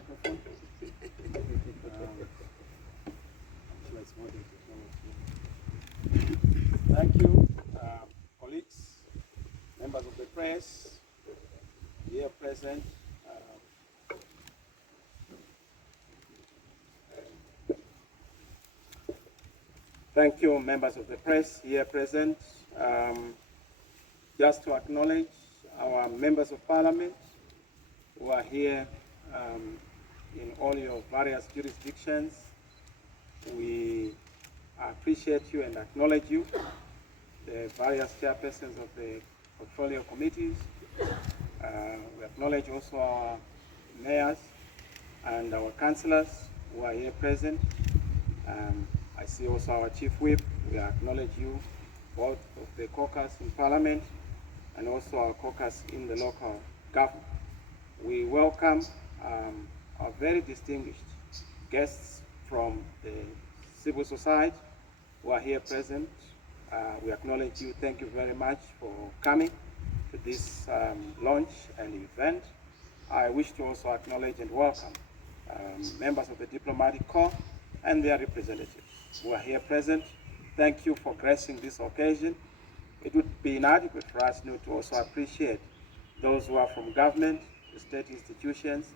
microphone. Thank you, colleagues, members of the press, here present. Thank you, members of the press here present. Just to acknowledge our members of parliament who are here in all your various jurisdictions. We appreciate you and acknowledge you, the various chairpersons of the portfolio committees. We acknowledge also our mayors and our councillors who are here present. I see also our chief whip. We acknowledge you, both of the caucus in parliament and also our caucus in the local government. We welcome our very distinguished guests from the civil society who are here present. We acknowledge you. Thank you very much for coming to this launch and event. I wish to also acknowledge and welcome members of the diplomatic corps and their representatives who are here present. Thank you for gracing this occasion. It would be inadequate for us not to also appreciate those who are from government, the state institutions,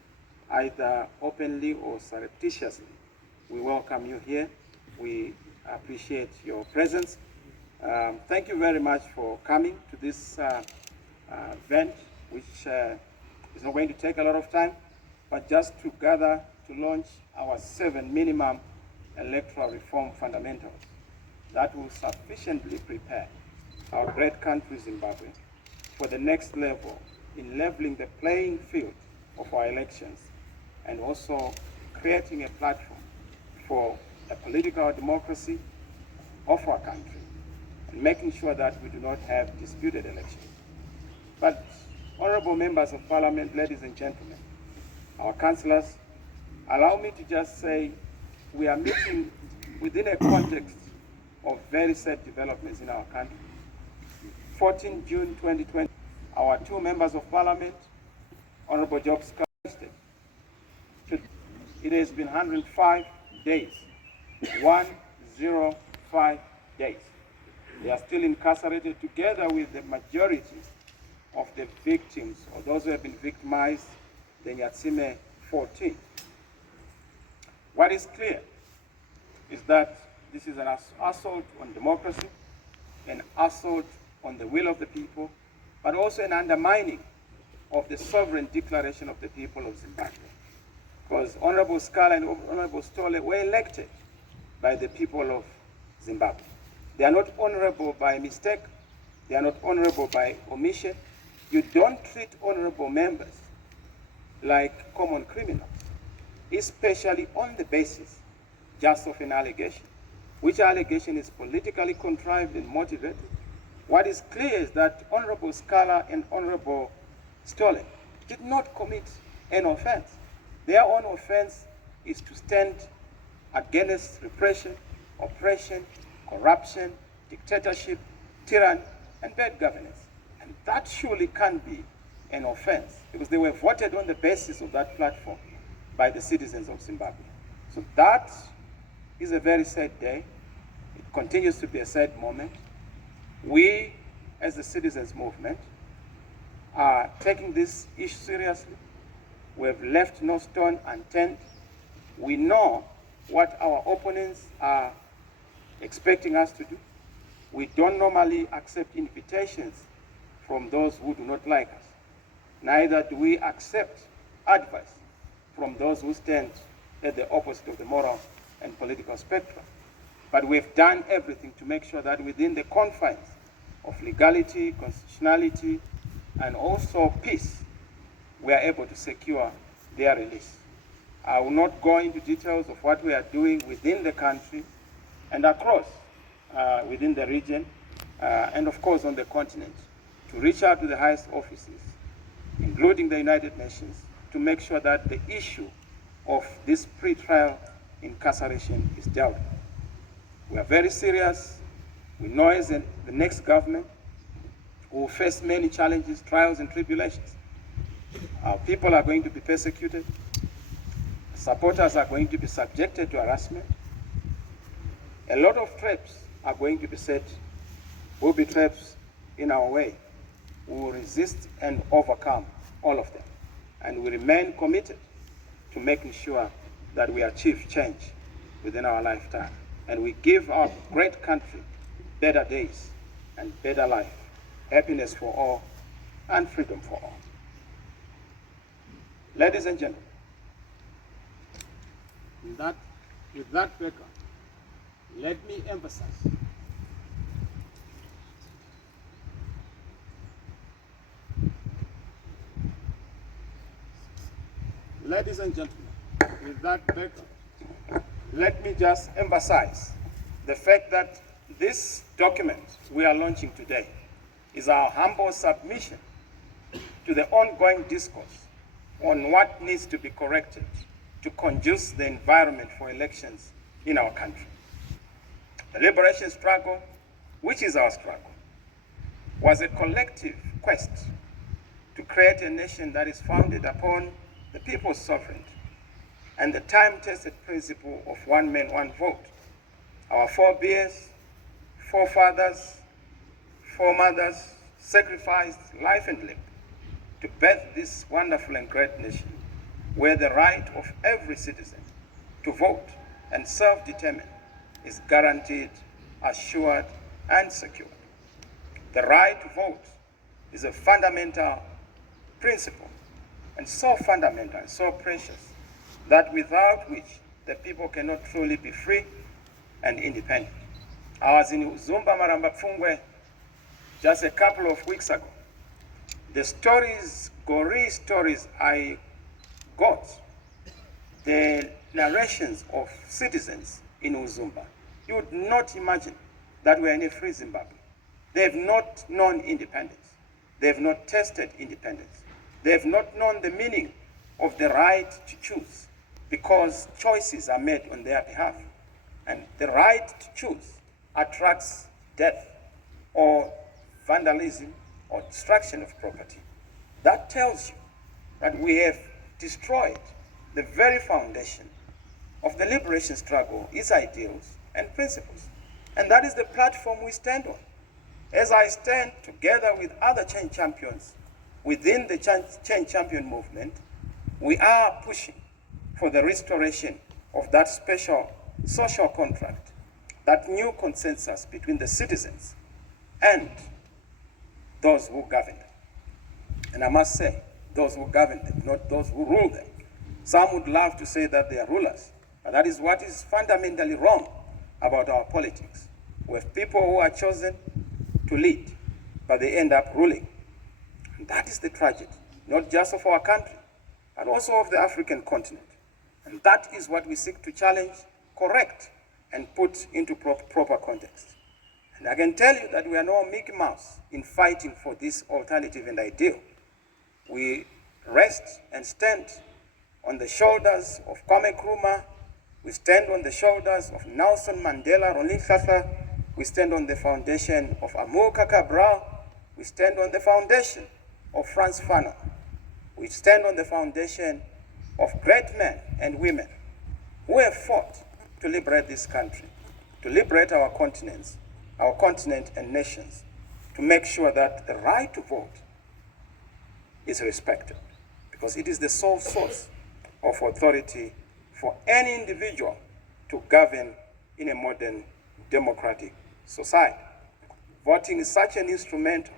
either openly or surreptitiously. We welcome you here. We appreciate your presence. Thank you very much for coming to this event, which is not going to take a lot of time, but just to gather to launch our 7 minimum electoral reform fundamentals that will sufficiently prepare our great country Zimbabwe for the next level in leveling the playing field of our elections and also creating a platform for a political democracy of our country and making sure that we do not have disputed elections. But honorable members of parliament, ladies and gentlemen, our councillors, allow me to just say we are meeting within a context of very sad developments in our country. 14 June 2020, our 2 members of parliament, Honorable Jobs, it has been 105 days, 105 days. They are still incarcerated together with the majority of the victims, or those who have been victimized, the Nyatsime 14. What is clear is that this is an assault on democracy, an assault on the will of the people, but also an undermining of the sovereign declaration of the people of Zimbabwe. Because Honorable Scala and Honorable Stolle were elected by the people of Zimbabwe. They are not honorable by mistake. They are not honorable by omission. You don't treat honorable members like common criminals, especially on the basis just of an allegation, which allegation is politically contrived and motivated. What is clear is that Honorable Scala and Honorable Stolle did not commit an offense. Their own offense is to stand against repression, oppression, corruption, dictatorship, tyranny, and bad governance. And that surely can't be an offense because they were voted on the basis of that platform by the citizens of Zimbabwe. So that is a very sad day. It continues to be a sad moment. We, as the citizens movement, are taking this issue seriously. We have left no stone unturned. We know what our opponents are expecting us to do. We don't normally accept invitations from those who do not like us. Neither do we accept advice from those who stand at the opposite of the moral and political spectrum. But we've done everything to make sure that within the confines of legality, constitutionality, and also peace, we are able to secure their release. I will not go into details of what we are doing within the country and across within the region, and of course on the continent, to reach out to the highest offices, including the United Nations, to make sure that the issue of this pre-trial incarceration is dealt with. We are very serious. We know as the next government will face many challenges, trials, and tribulations. Our people are going to be persecuted. Supporters are going to be subjected to harassment. A lot of traps are going to be set, will be traps in our way. We will resist and overcome all of them. And we remain committed to making sure that we achieve change within our lifetime. And we give our great country better days and better life, happiness for all and freedom for all. Ladies and gentlemen, with that background, let me emphasize ladies and gentlemen, with that background, let me just emphasize the fact that this document we are launching today is our humble submission to the ongoing discourse on what needs to be corrected to conduce the environment for elections in our country. The liberation struggle, which is our struggle, was a collective quest to create a nation that is founded upon the people's sovereignty and the time-tested principle of one man, one vote. Our forebears, forefathers, foremothers sacrificed life and limb to birth this wonderful and great nation, where the right of every citizen to vote and self-determine is guaranteed, assured, and secured. The right to vote is a fundamental principle, and so fundamental and so precious that without which the people cannot truly be free and independent. I was in Zumba Maramba Pfungwe just a couple of weeks ago. The stories, gory stories I got, the narrations of citizens in Uzumba, you would not imagine that we are in a free Zimbabwe. They have not known independence. They have not tested independence. They have not known the meaning of the right to choose, because choices are made on their behalf. And the right to choose attracts death or vandalism or destruction of property. That tells you that we have destroyed the very foundation of the liberation struggle, its ideals and principles. And that is the platform we stand on. As I stand together with other change champions within the change champion movement, we are pushing for the restoration of that special social contract, that new consensus between the citizens and those who govern them. And I must say, those who govern them, not those who rule them. Some would love to say that they are rulers, but that is what is fundamentally wrong about our politics. We have people who are chosen to lead, but they end up ruling. And that is the tragedy, not just of our country, but also of the African continent. And that is what we seek to challenge, correct, and put into proper context. And I can tell you that we are no Mickey Mouse in fighting for this alternative and ideal. We rest and stand on the shoulders of Kwame Nkrumah. We stand on the shoulders of Nelson Mandela, Rolihlahla. We stand on the foundation of Amilcar Cabral. We stand on the foundation of Frantz Fanon. We stand on the foundation of great men and women who have fought to liberate this country, to liberate our continent and nations, to make sure that the right to vote is respected, because it is the sole source of authority for any individual to govern in a modern democratic society. Voting is such an instrumental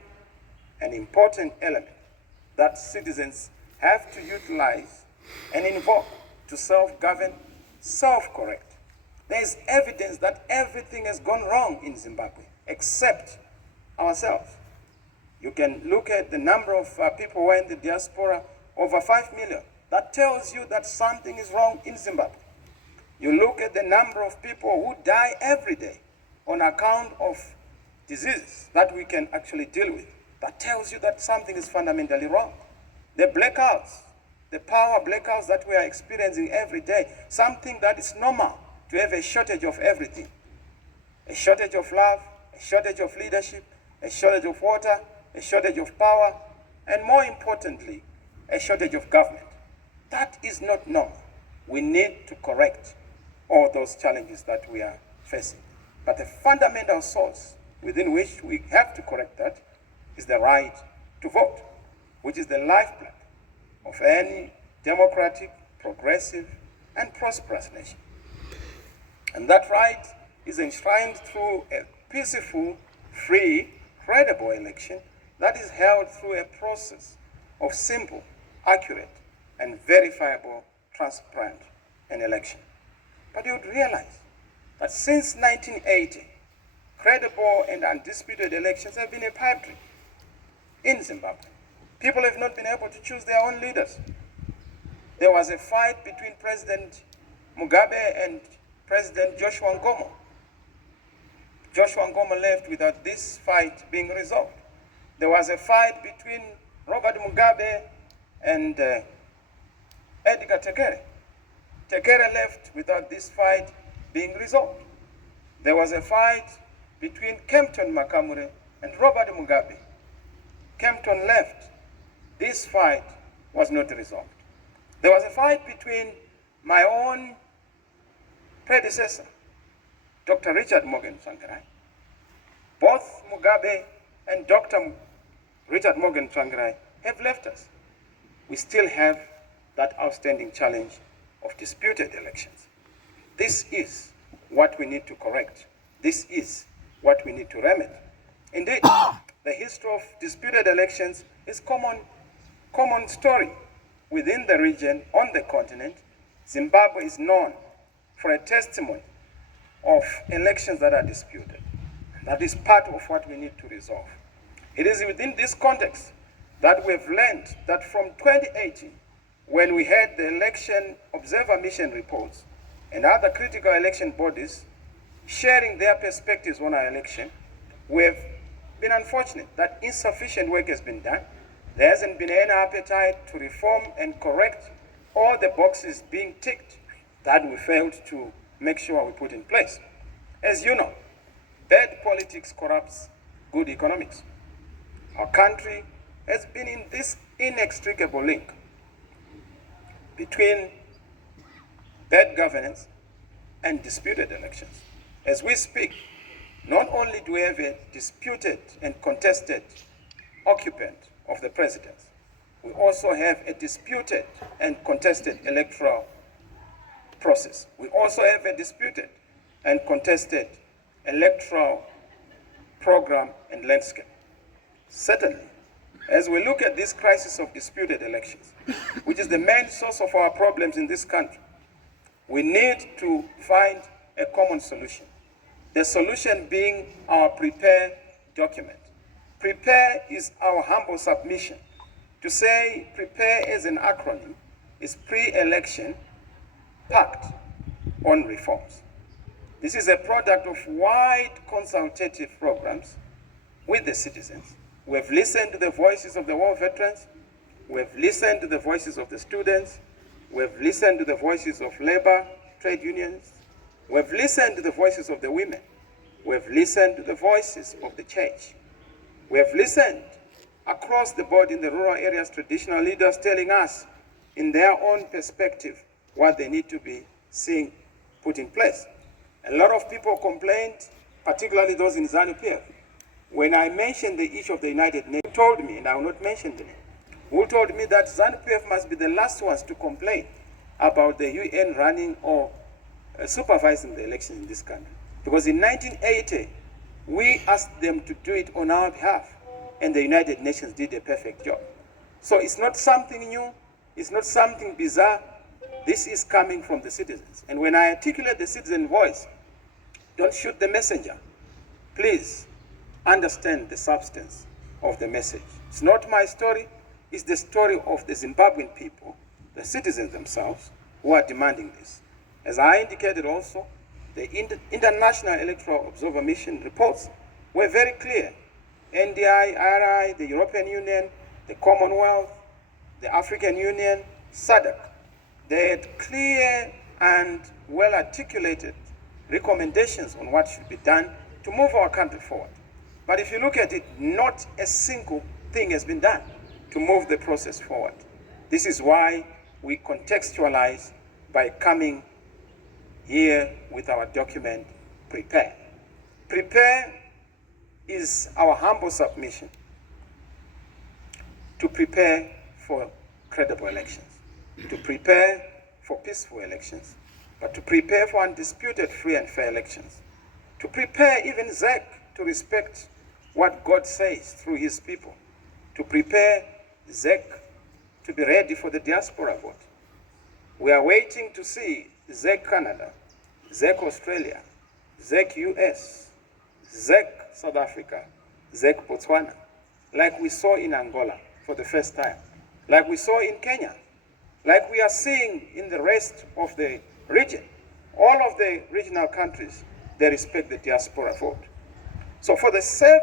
and important element that citizens have to utilize and invoke to self-govern, self-correct. There is evidence that everything has gone wrong in Zimbabwe, except ourselves. You can look at the number of people who are in the diaspora, over 5 million. That tells you that something is wrong in Zimbabwe. You look at the number of people who die every day on account of diseases that we can actually deal with. That tells you that something is fundamentally wrong. The blackouts, the power blackouts that we are experiencing every day, something that is normal to have a shortage of everything. A shortage of love, a shortage of leadership, a shortage of water, a shortage of power, and more importantly, a shortage of government. That is not normal. we need to correct all those challenges that we are facing. But the fundamental source within which we have to correct that is the right to vote, which is the lifeblood of any democratic, progressive, and prosperous nation. And that right is enshrined through a peaceful, free, credible election that is held through a process of simple, accurate, and verifiable, transparent an election. But you would realize that since 1980, credible and undisputed elections have been a pipe dream in Zimbabwe. People have not been able to choose their own leaders. There was a fight between President Mugabe and President Joshua Nkomo. Joshua Nkomo left without this fight being resolved. There was a fight between Robert Mugabe and Edgar Tekere. Tekere left without this fight being resolved. There was a fight between Kempton Makamure and Robert Mugabe. Kempton left. This fight was not resolved. There was a fight between my own predecessor, Dr. Richard Morgan Tsvangirai. Both Mugabe and Dr. Richard Morgan Tsvangirai have left us. We still have that outstanding challenge of disputed elections. This is what we need to correct. This is what we need to remedy. Indeed, the history of disputed elections is common story within the region, on the continent. Zimbabwe is known for a testimony of elections that are disputed. That is part of what we need to resolve. It is within this context that we've learned that from 2018, when we had the election observer mission reports and other critical election bodies sharing their perspectives on our election, we've been unfortunate that insufficient work has been done. There hasn't been any appetite to reform and correct all the boxes being ticked that we failed to make sure we put in place. As you know, bad politics corrupts good economics. Our country has been in this inextricable link between bad governance and disputed elections. As we speak, not only do we have a disputed and contested occupant of the presidency, we also have a disputed and contested electoral process. We also have a disputed and contested electoral program and landscape. Certainly, as we look at this crisis of disputed elections, which is the main source of our problems in this country, we need to find a common solution. The solution being our PREPARE document. PREPARE is our humble submission. To say PREPARE as an acronym is Pre-Election Pact on Reforms. This is a product of wide consultative programs with the citizens. We've listened to the voices of the war veterans. We've listened to the voices of the students. We've listened to the voices of labor, trade unions. We've listened to the voices of the women. We've listened to the voices of the church. We've listened across the board in the rural areas, traditional leaders telling us in their own perspective what they need to be seeing put in place. A lot of people complained, particularly those in ZANU-PF. When I mentioned the issue of the United Nations, told me, and I will not mention the name, who told me that ZANU-PF must be the last ones to complain about the UN running or supervising the elections in this country. Because in 1980, we asked them to do it on our behalf, and the United Nations did a perfect job. So it's not something new, it's not something bizarre. This is coming from the citizens. And when I articulate the citizen voice, don't shoot the messenger. Please understand the substance of the message. It's not my story, it's the story of the Zimbabwean people, the citizens themselves, who are demanding this. As I indicated also, the International Electoral Observer Mission reports were very clear. NDI, RI, the European Union, the Commonwealth, the African Union, SADC, they had clear and well-articulated recommendations on what should be done to move our country forward. But if you look at it, not a single thing has been done to move the process forward. This is why we contextualize by coming here with our document, Prepare. Prepare is our humble submission to prepare for credible elections, to prepare for peaceful elections, but to prepare for undisputed, free and fair elections, to prepare even ZEC to respect what God says through his people, to prepare ZEC to be ready for the diaspora vote. We are waiting to see ZEC Canada, ZEC Australia, ZEC US, ZEC South Africa, ZEC Botswana, like we saw in Angola for the first time, like we saw in Kenya, like we are seeing in the rest of the region. All of the regional countries, they respect the diaspora vote. So for the 7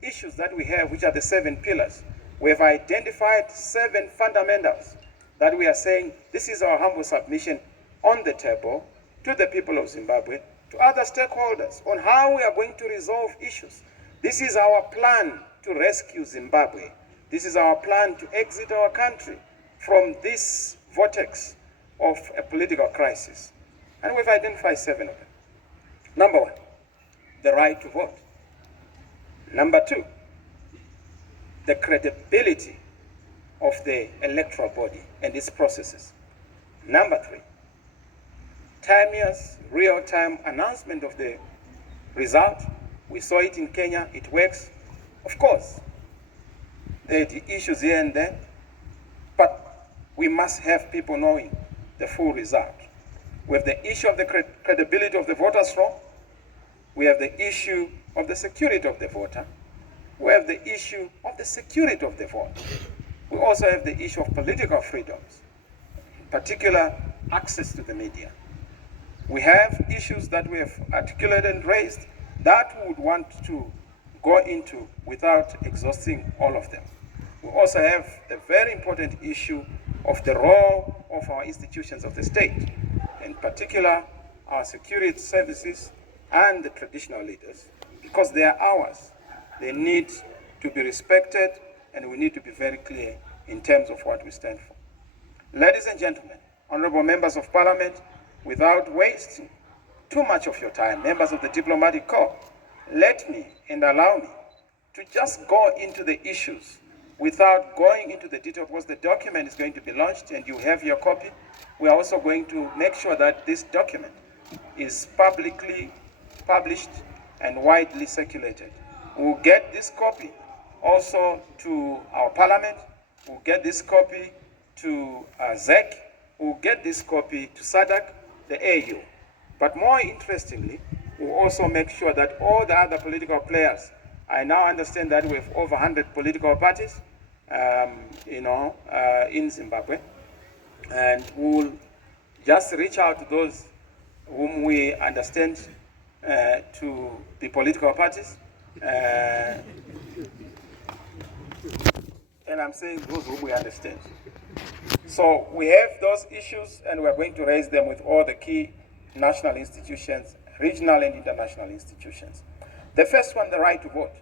issues that we have, which are the 7 pillars, we have identified 7 fundamentals that we are saying this is our humble submission on the table to the people of Zimbabwe, to other stakeholders, on how we are going to resolve issues. This is our plan to rescue Zimbabwe. This is our plan to exit our country from this vortex of a political crisis. And we've identified 7 of them. Number 1, the right to vote. Number 2, the credibility of the electoral body and its processes. Number 3, timeous, real-time announcement of the result. We saw it in Kenya, it works. Of course, there are the issues here and there, but we must have people knowing the full result. We have the issue of the credibility of the voters' roll. We have the issue of the security of the voter. We have the issue of the security of the vote. We also have the issue of political freedoms, in particular access to the media. We have issues that we have articulated and raised that we would want to go into without exhausting all of them. We also have the very important issue of the role of our institutions of the state, in particular our security services and the traditional leaders, because they are ours. They need to be respected, and we need to be very clear in terms of what we stand for. Ladies and gentlemen, honorable members of parliament, without wasting too much of your time, members of the diplomatic corps, let me and allow me to just go into the issues without going into the detail, because the document is going to be launched and you have your copy. We are also going to make sure that this document is publicly published and widely circulated. We'll get this copy also to our parliament. We'll get this copy to ZEC. We'll get this copy to SADC, the AU. But more interestingly, we'll also make sure that all the other political players, I now understand that we have over 100 political parties, in Zimbabwe, and we'll just reach out to those whom we understand to be political parties, and I'm saying those whom we understand. So we have those issues, and we're going to raise them with all the key national institutions, regional and international institutions. The first one, the right to vote.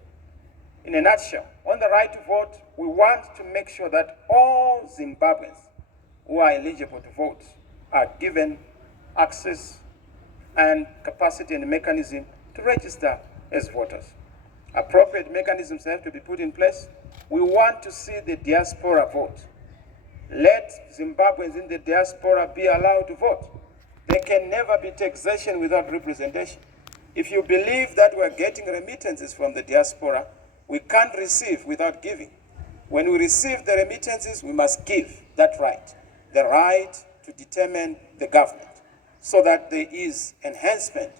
In a nutshell, on the right to vote, we want to make sure that all Zimbabweans who are eligible to vote are given access and capacity and mechanism to register as voters. Appropriate mechanisms have to be put in place. We want to see the diaspora vote. Let Zimbabweans in the diaspora be allowed to vote. There can never be taxation without representation. If you believe that we're getting remittances from the diaspora, we can't receive without giving. When we receive the remittances, we must give that right, the right to determine the government, so that there is enhancement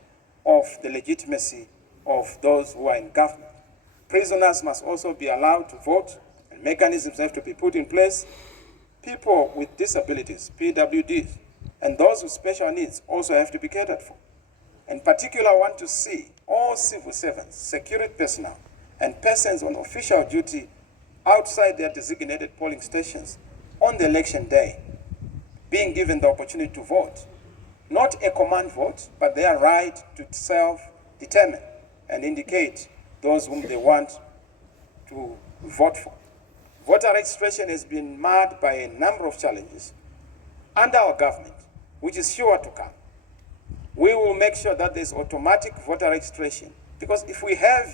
of the legitimacy of those who are in government. Prisoners must also be allowed to vote, and mechanisms have to be put in place. People with disabilities, PWDs, and those with special needs also have to be catered for. In particular, I want to see all civil servants, security personnel, and persons on official duty outside their designated polling stations on the election day being given the opportunity to vote. Not a command vote, but their right to self-determine and indicate those whom they want to vote for. Voter registration has been marred by a number of challenges. Under our government, which is sure to come. We will make sure that there's automatic voter registration, because if we have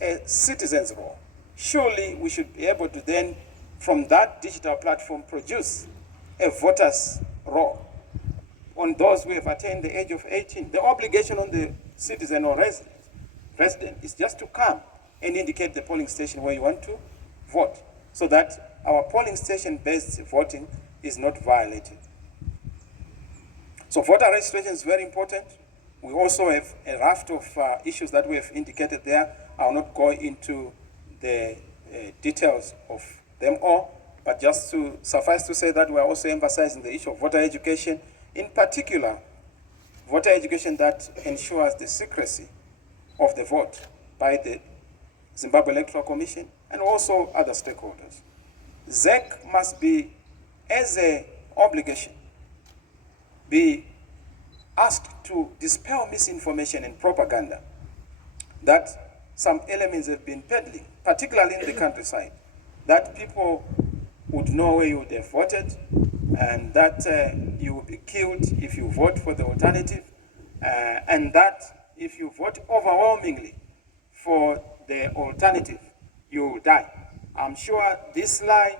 a citizen's roll, surely we should be able to then, from that digital platform, produce a voter's roll on those who have attained the age of 18. The obligation on the citizen or resident is just to come and indicate the polling station where you want to vote, so that our polling station-based voting is not violated. So voter registration is very important. We also have a raft of issues that we have indicated there. I will not go into the details of them all, but just to suffice to say that we are also emphasizing the issue of voter education, in particular, voter education that ensures the secrecy of the vote by the Zimbabwe Electoral Commission and also other stakeholders. ZEC must be, as an obligation, be asked to dispel misinformation and propaganda that some elements have been peddling, particularly in the countryside, that people would know where you would have voted, and that you will be killed if you vote for the alternative, and that if you vote overwhelmingly for the alternative, you will die. I'm sure this lie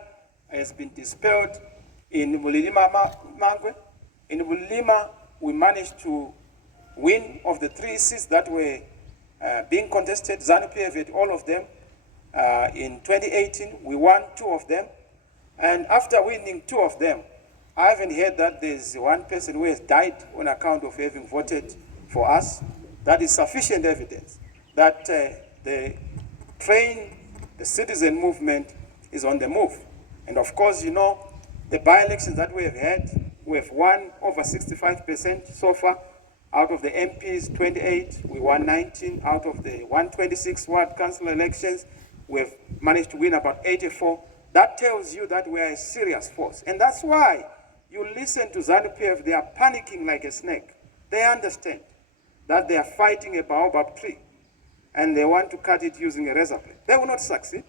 has been dispelled in Mulilima Mangwe. In Mulilima, we managed to win of the 3 seats that were being contested. ZANU-PF had all of them. In 2018, we won 2 of them. And after winning 2 of them, I haven't heard that there's one person who has died on account of having voted for us. That is sufficient evidence that the citizen movement is on the move. And of course, you know, the by-elections that we have had, we have won over 65% so far. Out of the MPs, 28, we won 19. Out of the 126 ward council elections, we have managed to win about 84. That tells you that we are a serious force. And that's why you listen to ZANU-PF, they are panicking like a snake. They understand that they are fighting a baobab tree and they want to cut it using a razor blade. They will not succeed.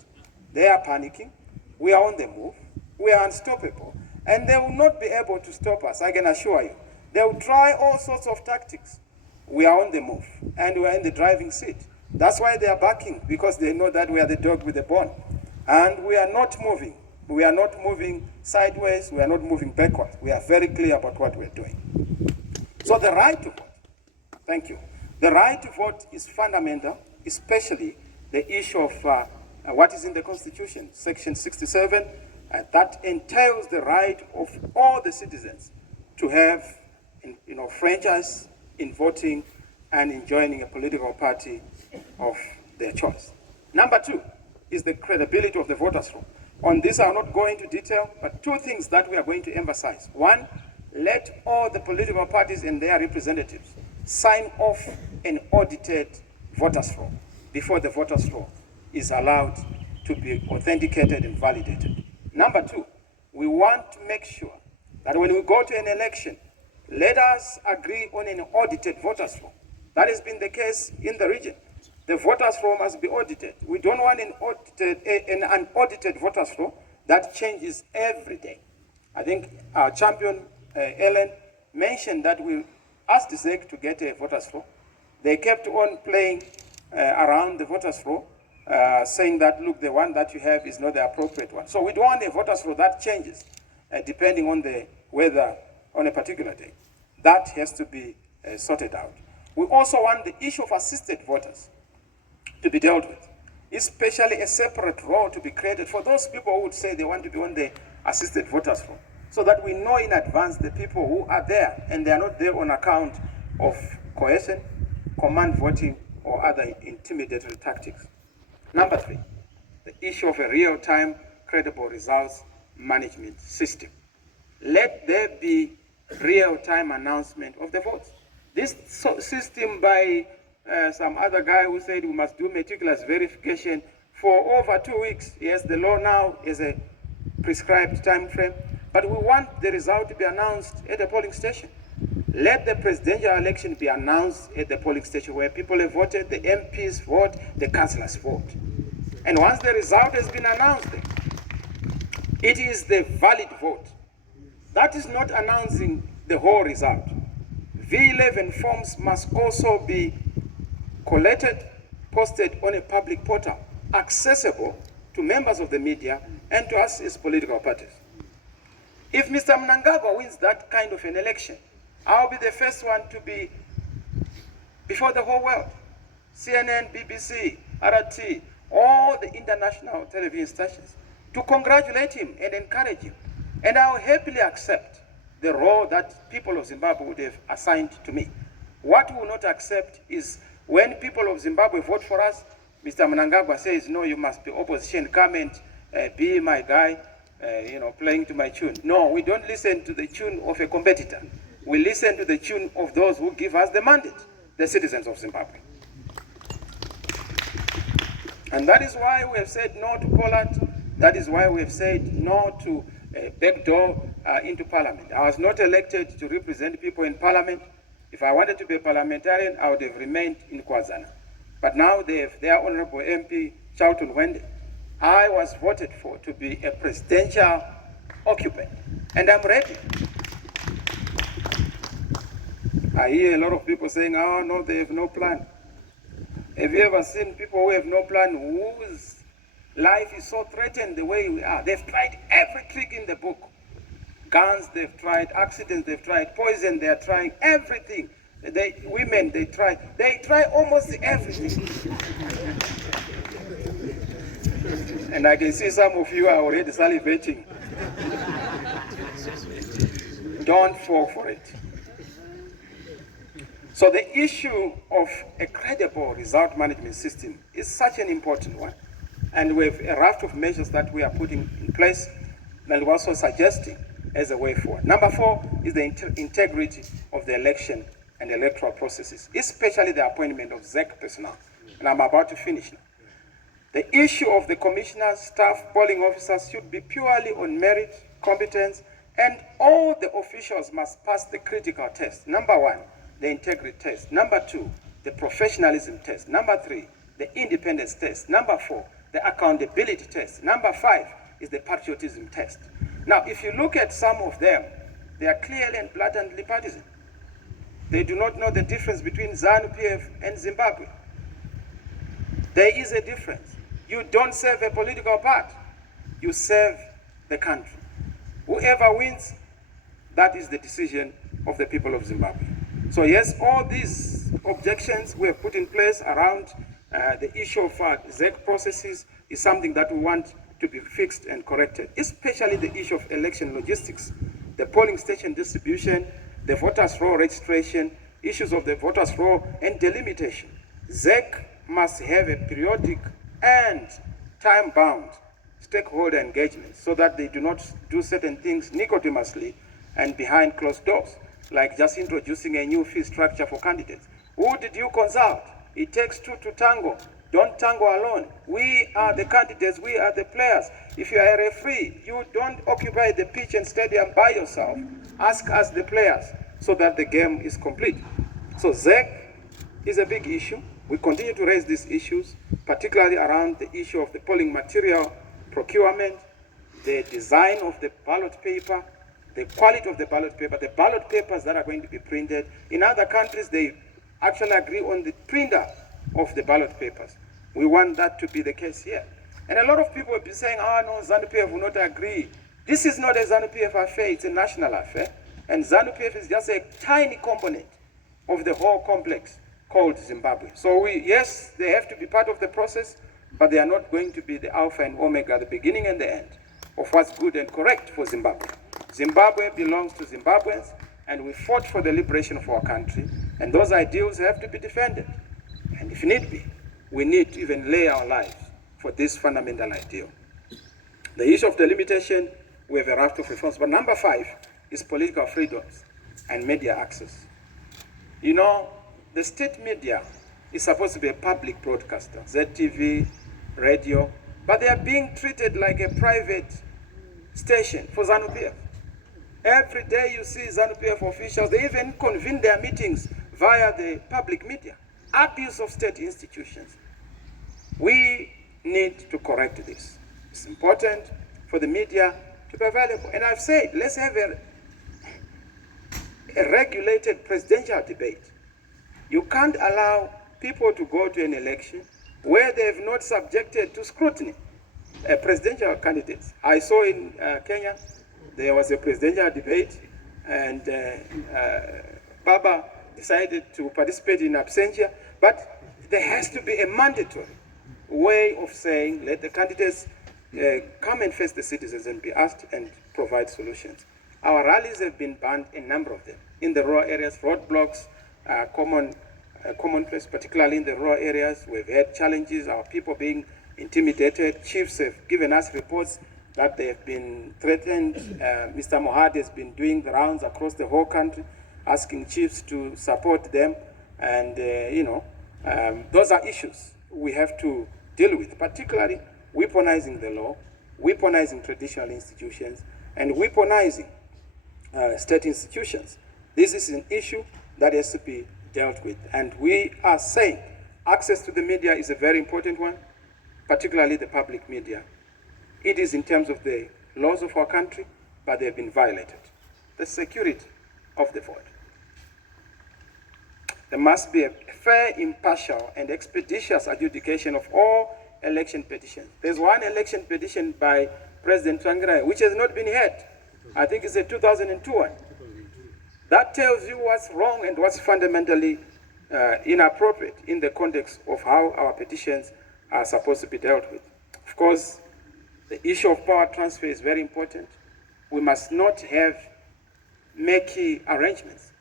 They are panicking. We are on the move. We are unstoppable. And they will not be able to stop us, I can assure you. They will try all sorts of tactics. We are on the move, and we are in the driving seat. That's why they are backing, because they know that we are the dog with the bone. And we are not moving. We are not moving sideways. We are not moving backwards. We are very clear about what we are doing. So the right to vote, thank you. The right to vote is fundamental, especially the issue of what is in the Constitution, Section 67, that entails the right of all the citizens to have, franchise in voting and in joining a political party of their choice. Number 2 is the credibility of the voters' roll. On this, I will not go into detail, but 2 things that we are going to emphasize. 1, let all the political parties and their representatives sign off an audited voters' roll before the voters' roll is allowed to be authenticated and validated. Number 2, we want to make sure that when we go to an election, let us agree on an audited voters' roll. That has been the case in the region. The voters' roll must be audited. We don't want an unaudited voters' roll that changes every day. I think our champion, Ellen, mentioned that we asked the ZEC to get a voters' roll. They kept on playing around the voters' roll, saying that, look, the one that you have is not the appropriate one. So we don't want a voters' roll that changes depending on the weather on a particular day. That has to be sorted out. We also want the issue of assisted voters to be dealt with, especially a separate roll to be created for those people who would say they want to be on the assisted voters roll, so that we know in advance the people who are there and they are not there on account of coercion, command voting, or other intimidatory tactics. Number 3, the issue of a real-time credible results management system. Let there be real-time announcement of the votes. This system by some other guy who said we must do meticulous verification for over 2 weeks. Yes, the law now is a prescribed time frame, but we want the result to be announced at the polling station. Let the presidential election be announced at the polling station where people have voted, the MPs vote, the councillors vote. And once the result has been announced, it is the valid vote. That is not announcing the whole result. V11 forms must also be collated, posted on a public portal, accessible to members of the media and to us as political parties. If Mr. Mnangagwa wins that kind of an election, I'll be the first one to be before the whole world. CNN, BBC, RT, all the international television stations, to congratulate him and encourage him. And I'll happily accept the role that people of Zimbabwe would have assigned to me. What we will not accept is when people of Zimbabwe vote for us, Mr. Mnangagwa says, no, you must be opposition, come and be my guy, playing to my tune. No, we don't listen to the tune of a competitor. We listen to the tune of those who give us the mandate, the citizens of Zimbabwe. And that is why we have said no to Poland. That is why we have said no to backdoor into parliament. I was not elected to represent people in parliament. If I wanted to be a parliamentarian, I would have remained in Kwazana. But now they have their honorable MP, Charlton Wende. I was voted for to be a presidential occupant, and I'm ready. I hear a lot of people saying, oh no, they have no plan. Have you ever seen people who have no plan, whose life is so threatened the way we are? They've tried every trick in the book. Guns, they've tried, accidents, they've tried, poison, they're trying everything. Women, they try almost everything. And I can see some of you are already salivating. Don't fall for it. So the issue of a credible result management system is such an important one. And we have a raft of measures that we are putting in place and we're also suggesting as a way forward. Number 4 is the integrity of the election and electoral processes, especially the appointment of ZEC personnel. And I'm about to finish now. The issue of the commissioners, staff, polling officers should be purely on merit, competence, and all the officials must pass the critical test. Number 1, the integrity test. Number 2, the professionalism test. Number 3, the independence test. Number 4, the accountability test. Number 5 is the patriotism test. Now, if you look at some of them, they are clearly and blatantly partisan. They do not know the difference between ZANU-PF and Zimbabwe. There is a difference. You don't serve a political party. You serve the country. Whoever wins, that is the decision of the people of Zimbabwe. So yes, all these objections we have put in place around the issue of ZEC processes is something that we want to be fixed and corrected, especially the issue of election logistics, the polling station distribution, the voters' roll registration, issues of the voters' roll and delimitation. ZEC must have a periodic and time-bound stakeholder engagement so that they do not do certain things nicotimously and behind closed doors, like just introducing a new fee structure for candidates. Who did you consult? It takes 2 to tango. Don't tango alone. We are the candidates, we are the players. If you are a referee, you don't occupy the pitch and stadium by yourself. Ask us, the players, so that the game is complete. So ZEC is a big issue. We continue to raise these issues, particularly around the issue of the polling material procurement, the design of the ballot paper, the quality of the ballot papers that are going to be printed. In other countries, they actually agree on the printer of the ballot papers. We want that to be the case here. And a lot of people have been saying, oh no, ZANU-PF will not agree. This is not a ZANU-PF affair, it's a national affair. And ZANU-PF is just a tiny component of the whole complex called Zimbabwe. So yes, they have to be part of the process, but they are not going to be the alpha and omega, the beginning and the end of what's good and correct for Zimbabwe. Zimbabwe belongs to Zimbabweans, and we fought for the liberation of our country, and those ideals have to be defended. And if need be, we need to even lay our lives for this fundamental ideal. The issue of delimitation, we have a raft of reforms, but number 5 is political freedoms and media access. You know, the state media is supposed to be a public broadcaster, ZTV, radio, but they are being treated like a private station for ZANU-PF. Every day you see ZANU-PF officials, they even convene their meetings via the public media. Abuse of state institutions. We need to correct this. It's important for the media to be available. And I've said, let's have a regulated presidential debate. You can't allow people to go to an election where they have not subjected to scrutiny. Presidential candidates. I saw in Kenya, there was a presidential debate, and Baba decided to participate in absentia, but there has to be a mandatory way of saying, let the candidates come and face the citizens and be asked and provide solutions. Our rallies have been banned, a number of them. In the rural areas, roadblocks are commonplace, particularly in the rural areas. We've had challenges, our people being intimidated. Chiefs have given us reports that they have been threatened. Mr. Mohad has been doing the rounds across the whole country, asking chiefs to support them. And, those are issues we have to deal with, particularly weaponizing the law, weaponizing traditional institutions, and weaponizing state institutions. This is an issue that has to be dealt with. And we are saying access to the media is a very important one, particularly the public media. It is in terms of the laws of our country, but they have been violated. The security of the vote. There must be a fair, impartial, and expeditious adjudication of all election petitions. There's one election petition by President Tsvangirai which has not been heard. I think it's a 2002 one. That tells you what's wrong and what's fundamentally inappropriate in the context of how our petitions are supposed to be dealt with. Of course, the issue of power transfer is very important. We must not have murky arrangements.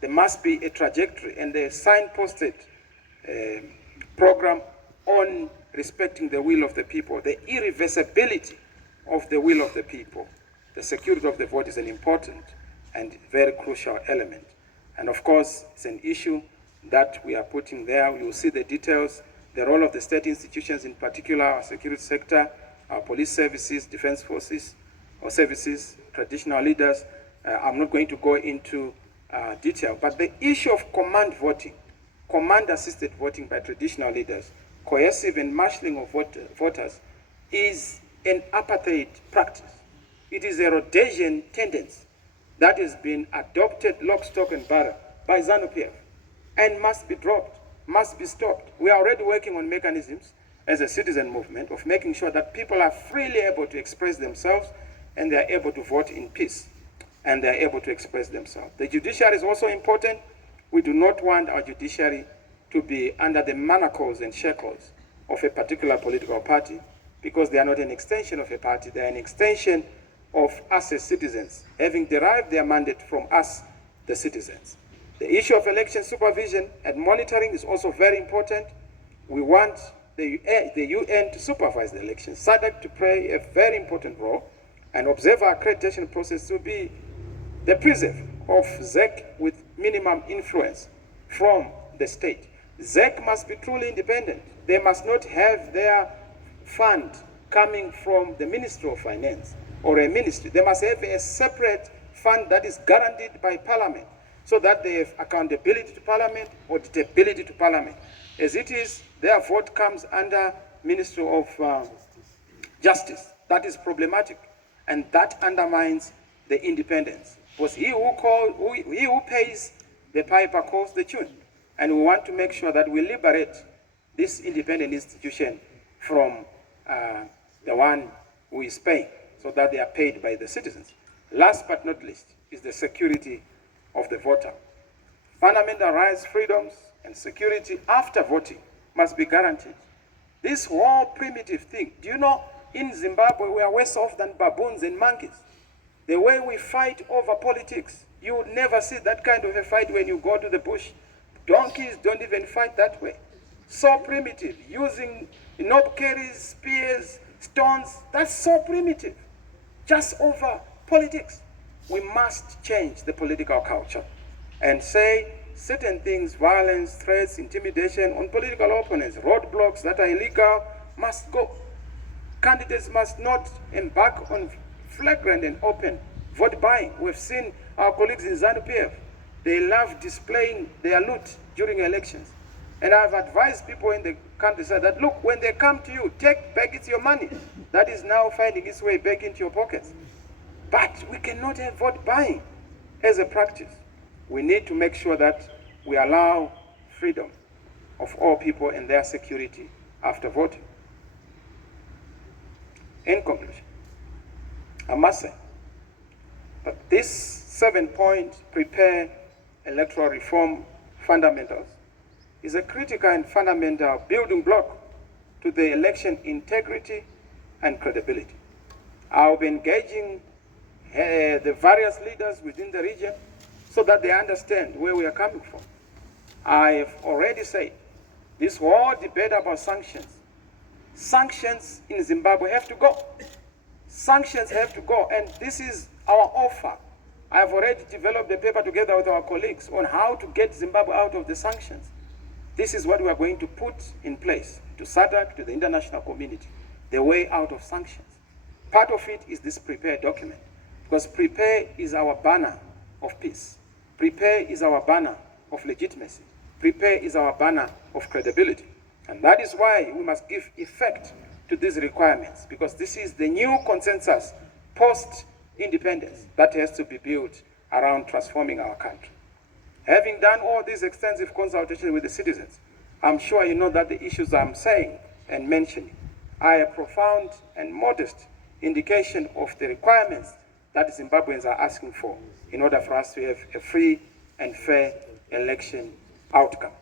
There must be a trajectory and a signposted program on respecting the will of the people, the irreversibility of the will of the people. The security of the vote is an important and very crucial element. And of course, it's an issue that we are putting there. We will see the details, the role of the state institutions, in particular our security sector, our police services, defense forces, or services, traditional leaders. I'm not going to go into detail, but the issue of command voting, command-assisted voting by traditional leaders, coercive and marshalling of voters, is an apartheid practice. It is a Rhodesian tendency that has been adopted lock, stock, and barrel by ZANU-PF and must be dropped, must be stopped. We are already working on mechanisms as a citizen movement of making sure that people are freely able to express themselves and they are able to vote in peace and they are able to express themselves. The judiciary is also important. We do not want our judiciary to be under the manacles and shackles of a particular political party, because they are not an extension of a party, they are an extension of us as citizens, having derived their mandate from us, the citizens. The issue of election supervision and monitoring is also very important. We want the UN to supervise the elections, SADC to play a very important role, and observer accreditation process to be the preserve of ZEC with minimum influence from the state. ZEC must be truly independent. They must not have their fund coming from the Ministry of Finance or a ministry. They must have a separate fund that is guaranteed by Parliament, so that they have accountability to Parliament, auditability to Parliament. As it is, their vote comes under Ministry of Justice. That is problematic, and that undermines the independence. Because he who pays the piper calls the tune. And we want to make sure that we liberate this independent institution from the one who is paying, so that they are paid by the citizens. Last but not least is the security of the voter. Fundamental rights, freedoms, and security after voting must be guaranteed. This whole primitive thing, do you know, in Zimbabwe we are worse off than baboons and monkeys. The way we fight over politics, you would never see that kind of a fight when you go to the bush. Donkeys don't even fight that way. So primitive, using knob carries, spears, stones, that's so primitive. Just over politics. We must change the political culture and say certain things, violence, threats, intimidation on political opponents, roadblocks that are illegal must go. Candidates must not embark on flagrant and open vote buying. We've seen our colleagues in ZANU-PF. They love displaying their loot during elections. And I've advised people in the countryside that, look, when they come to you, take back it's your money. That is now finding its way back into your pockets. But we cannot have vote buying as a practice. We need to make sure that we allow freedom of all people and their security after voting. In conclusion, I must say that this 7-point prepare electoral reform fundamentals is a critical and fundamental building block to the election integrity and credibility. I'll be engaging the various leaders within the region so that they understand where we are coming from. I have already said this whole debate about sanctions in Zimbabwe have to go. Sanctions have to go, and this is our offer. I have already developed a paper together with our colleagues on how to get Zimbabwe out of the sanctions. This is what we are going to put in place to SADC, to the international community, the way out of sanctions. Part of it is this prepare document, because prepare is our banner of peace. Prepare is our banner of legitimacy. Prepare is our banner of credibility. And that is why we must give effect to these requirements, because this is the new consensus post-independence that has to be built around transforming our country. Having done all these extensive consultations with the citizens, I'm sure you know that the issues I'm saying and mentioning are a profound and modest indication of the requirements that Zimbabweans are asking for in order for us to have a free and fair election outcome.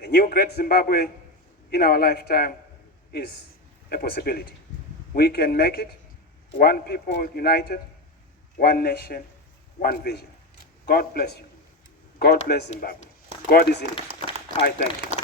A new great Zimbabwe in our lifetime is a possibility. We can make it. One people united, one nation, one vision. God bless you. God bless Zimbabwe. God is in it. I thank you.